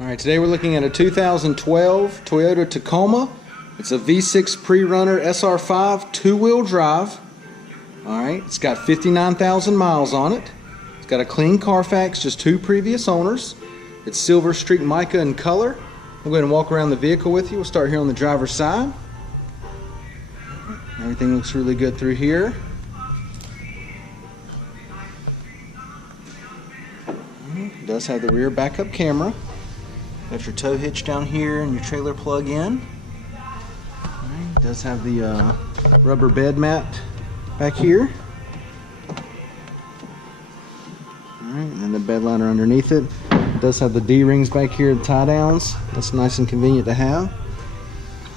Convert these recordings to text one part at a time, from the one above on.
Alright, today we're looking at a 2012 Toyota Tacoma. It's a V6 pre-runner SR5 two-wheel drive. Alright, it's got 59,000 miles on it. It's got a clean Carfax, just two previous owners. It's silver streaked mica in color. We'll go ahead and walk around the vehicle with you. We'll start here on the driver's side. Everything looks really good through here. It does have the rear backup camera. Got your tow hitch down here and your trailer plug in. Right, it does have the rubber bed mat back here. Alright, and then the bed liner underneath it. It does have the D-rings back here, the tie downs. That's nice and convenient to have.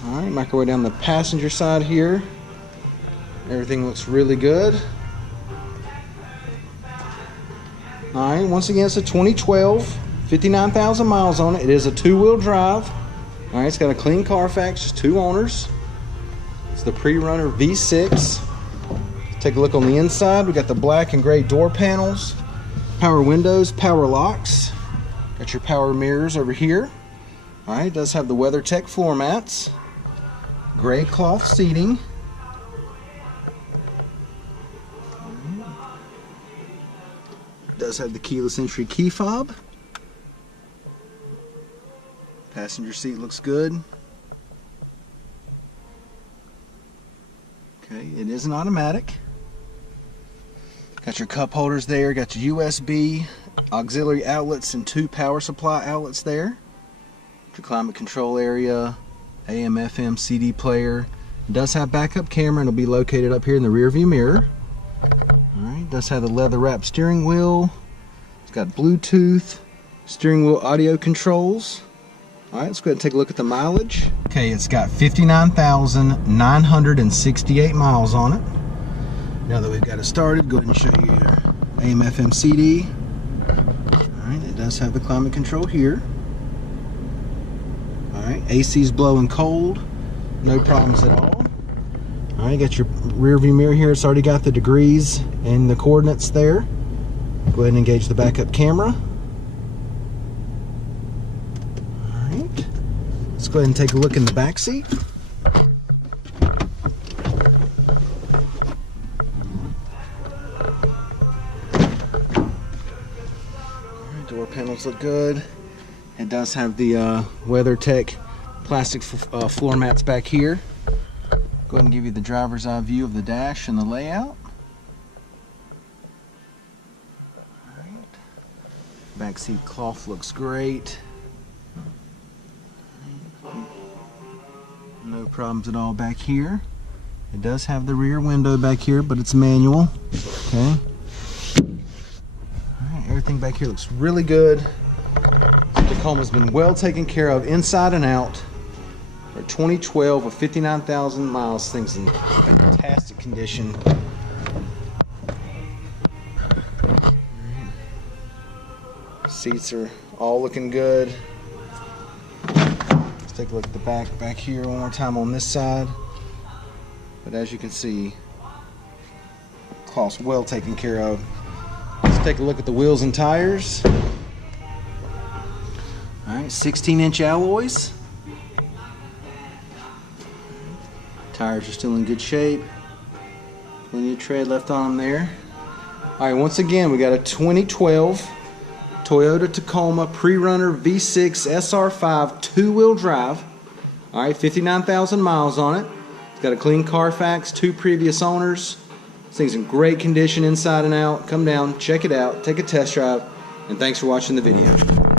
Alright, make our way down the passenger side here. Everything looks really good. Alright, once again, it's a 2012. 59,000 miles on it. It is a two-wheel drive. Alright, it's got a clean Carfax, just two owners. It's the pre-runner V6. Take a look on the inside. We got the black and gray door panels, power windows, power locks. Got your power mirrors over here. Alright, it does have the WeatherTech floor mats, gray cloth seating. It does have the keyless entry key fob. Passenger seat looks good. Okay, it is an automatic. Got your cup holders there, got your USB, auxiliary outlets, and two power supply outlets there. Your climate control area, AM, FM, CD player. It does have backup camera and it'll be located up here in the rear view mirror. Alright, it does have the leather wrapped steering wheel. It's got Bluetooth, steering wheel audio controls. Alright, let's go ahead and take a look at the mileage. Okay, it's got 59,968 miles on it. Now that we've got it started, go ahead and show you your AM, FM, CD. Alright, it does have the climate control here. Alright, AC's blowing cold. No problems at all. Alright, got your rear view mirror here. It's already got the degrees and the coordinates there. Go ahead and engage the backup camera. Let's go ahead and take a look in the back seat. Door panels look good. It does have the WeatherTech plastic floor mats back here. Go ahead and give you the driver's eye view of the dash and the layout. Alright. Back seat cloth looks great. No problems at all back here. It does have the rear window back here, but it's manual. Okay. Alright, everything back here looks really good. The Tacoma's been well taken care of inside and out. For 2012 with 59,000 miles, things in fantastic condition. Seats are all looking good. Take a look at the back here one more time on this side. But as you can see, cloth's well taken care of. Let's take a look at the wheels and tires. Alright, 16-inch alloys. Tires are still in good shape. Plenty of tread left on them there. Alright, once again, we got a 2012 Toyota Tacoma pre-runner V6 SR5 two-wheel drive. Alright, 59,000 miles on it. It's got a clean Carfax, two previous owners. This thing's in great condition inside and out. Come down, check it out, take a test drive, and thanks for watching the video.